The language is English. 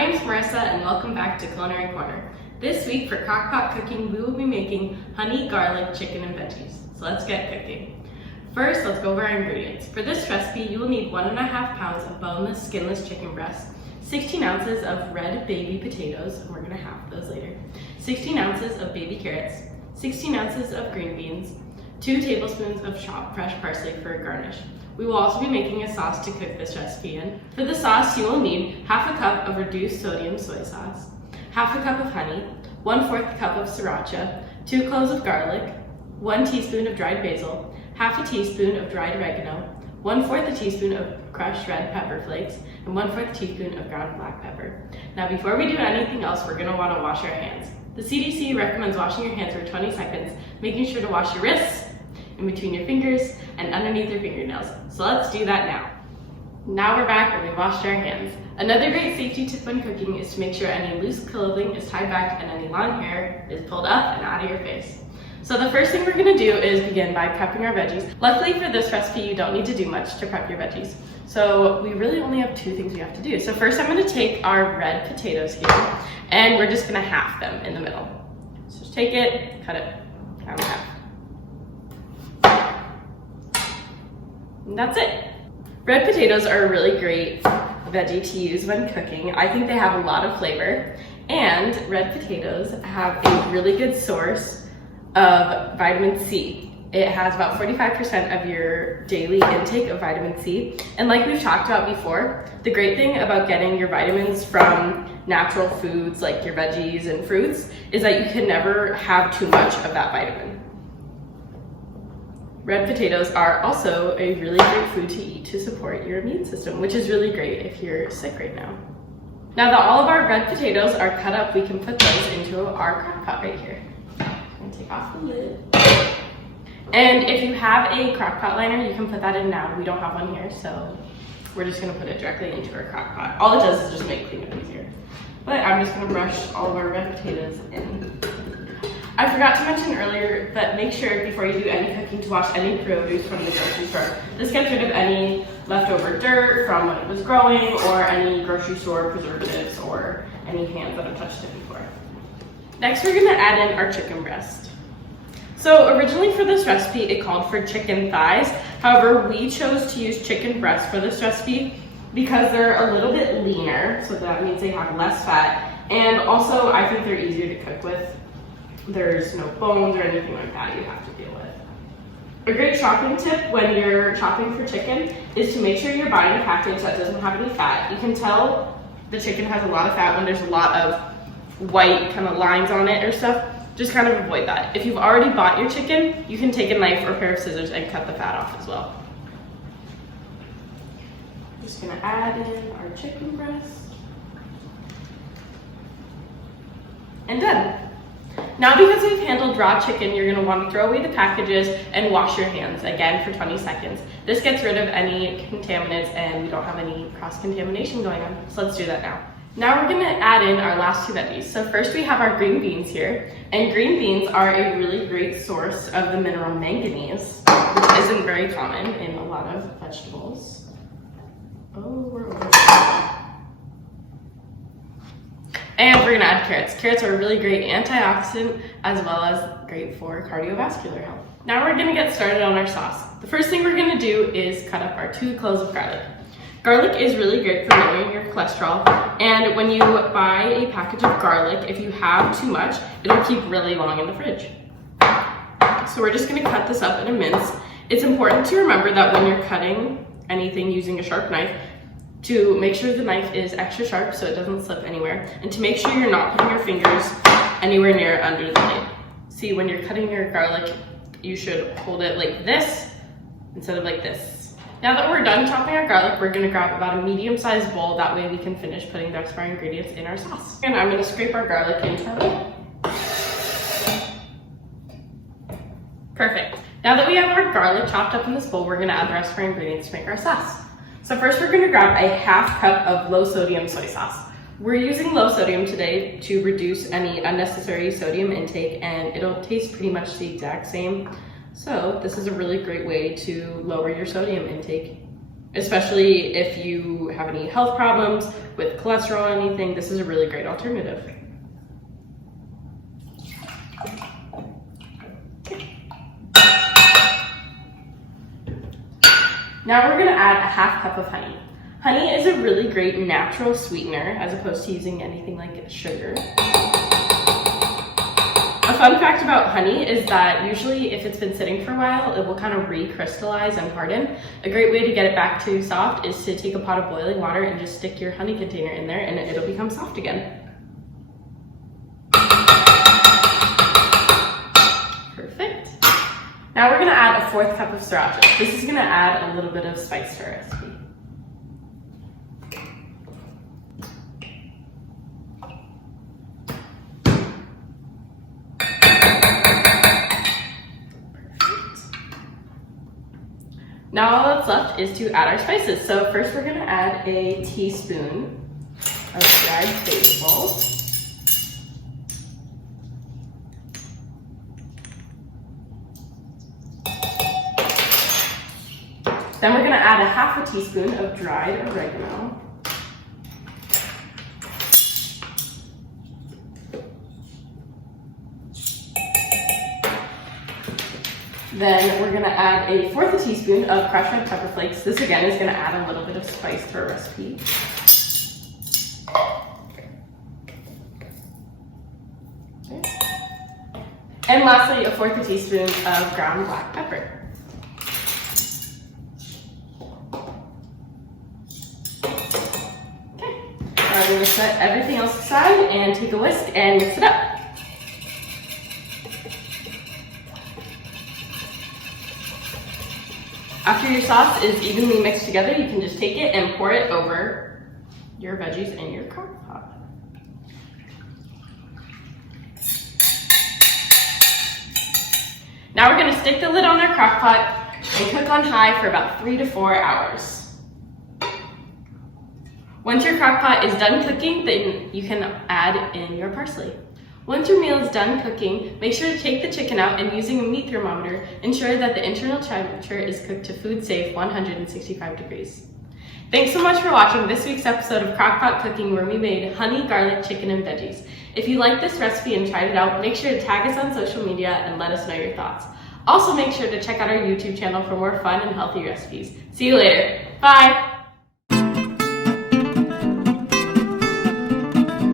name's Marissa and welcome back to Culinary Corner. This week for Crockpot cooking, we will be making honey garlic chicken and veggies. So let's get cooking. First, let's go over our ingredients. For this recipe, you will need 1.5 pounds of boneless, skinless chicken breast, 16 ounces of red baby potatoes, and we're gonna halve those later, 16 ounces of baby carrots, 16 ounces of green beans, 2 tablespoons of chopped fresh parsley for a garnish. We will also be making a sauce to cook this recipe in. For the sauce, you will need half a cup of reduced sodium soy sauce, half a cup of honey, 1/4 cup of sriracha, 2 cloves of garlic, 1 teaspoon of dried basil, half a teaspoon of dried oregano, 1/4 teaspoon of crushed red pepper flakes, and 1/4 teaspoon of ground black pepper. Now before we do anything else, we're gonna wanna wash our hands. The CDC recommends washing your hands for 20 seconds, making sure to wash your wrists, in between your fingers, and underneath your fingernails. So let's do that now. Now we're back and we've washed our hands. Another great safety tip when cooking is to make sure any loose clothing is tied back and any long hair is pulled up and out of your face. So the first thing we're gonna do is begin by prepping our veggies. Luckily for this recipe, you don't need to do much to prep your veggies. So we really only have 2 things we have to do. So first I'm gonna take our red potatoes here and we're just gonna half them in the middle. So just take it, cut it down in half. And that's it. Red potatoes are a really great veggie to use when cooking. I think they have a lot of flavor, and red potatoes have a really good source of vitamin C. It has about 45% of your daily intake of vitamin C. And like we've talked about before, the great thing about getting your vitamins from natural foods like your veggies and fruits is that you can never have too much of that vitamin. Red potatoes are also a really great food to eat to support your immune system, which is really great if you're sick right now. Now that all of our red potatoes are cut up, we can put those into our crock pot right here. I'm gonna take off the lid. And if you have a crock pot liner, you can put that in now. We don't have one here, so we're just gonna put it directly into our crock pot. All it does is just make cleanup easier. But I'm just gonna brush all of our red potatoes in. I forgot to mention earlier that make sure before you do any cooking to wash any produce from the grocery store. This gets rid of any leftover dirt from when it was growing or any grocery store preservatives or any hands that have touched it before. Next, we're gonna add in our chicken breast. So originally for this recipe, it called for chicken thighs. However, we chose to use chicken breast for this recipe because they're a little bit leaner, so that means they have less fat. And also, I think they're easier to cook with. There's no bones or anything like that you have to deal with. A great chopping tip when you're chopping for chicken is to make sure you're buying a package that doesn't have any fat. You can tell the chicken has a lot of fat when there's a lot of white kind of lines on it or stuff. Just kind of avoid that. If you've already bought your chicken, you can take a knife or a pair of scissors and cut the fat off as well. Just gonna add in our chicken breast. And done. Now because we've handled raw chicken, you're gonna want to throw away the packages and wash your hands again for 20 seconds. This gets rid of any contaminants and we don't have any cross-contamination going on. So let's do that now. Now we're gonna add in our last 2 veggies. So first we have our green beans here, and green beans are a really great source of the mineral manganese, which isn't very common in a lot of vegetables. Oh, we're over. And we're gonna add carrots. Carrots are a really great antioxidant as well as great for cardiovascular health. Now we're gonna get started on our sauce. The first thing we're gonna do is cut up our 2 cloves of garlic. Garlic is really great for lowering your cholesterol, and when you buy a package of garlic, if you have too much, it'll keep really long in the fridge. So we're just gonna cut this up in a mince. It's important to remember that when you're cutting anything using a sharp knife, to make sure the knife is extra sharp so it doesn't slip anywhere, and to make sure you're not putting your fingers anywhere near under the blade. See, when you're cutting your garlic, you should hold it like this instead of like this. Now that we're done chopping our garlic, we're gonna grab about a medium-sized bowl. That way we can finish putting the rest of our ingredients in our sauce. And I'm gonna scrape our garlic into our bowl. Perfect. Now that we have our garlic chopped up in this bowl, we're gonna add the rest of our ingredients to make our sauce. So first we're gonna grab a half cup of low sodium soy sauce. We're using low sodium today to reduce any unnecessary sodium intake, and it'll taste pretty much the exact same. So this is a really great way to lower your sodium intake. Especially if you have any health problems with cholesterol or anything, this is a really great alternative. Now we're gonna add a half cup of honey. Honey is a really great natural sweetener as opposed to using anything like sugar. A fun fact about honey is that usually if it's been sitting for a while, it will kind of recrystallize and harden. A great way to get it back to soft is to take a pot of boiling water and just stick your honey container in there and it'll become soft again. Perfect. Now we're gonna add a 1/4 cup of sriracha. This is gonna add a little bit of spice to our recipe. Now all that's left is to add our spices. So first we're gonna add a teaspoon of dried basil. Then we're gonna add a 1/2 teaspoon of dried oregano. Then we're gonna add a 1/4 teaspoon of crushed red pepper flakes. This again is gonna add a little bit of spice to our recipe. Okay. And lastly, a 1/4 teaspoon of ground black pepper. Okay, now we're gonna set everything else aside and take a whisk and mix it up. After your sauce is evenly mixed together, you can just take it and pour it over your veggies in your crock pot. Now we're gonna stick the lid on our crock pot and cook on high for about 3 to 4 hours. Once your crock pot is done cooking, then you can add in your parsley. Once your meal is done cooking, make sure to take the chicken out and using a meat thermometer, ensure that the internal temperature is cooked to food safe 165 degrees. Thanks so much for watching this week's episode of Crockpot Cooking where we made honey garlic chicken and veggies. If you liked this recipe and tried it out, make sure to tag us on social media and let us know your thoughts. Also make sure to check out our YouTube channel for more fun and healthy recipes. See you later. Bye!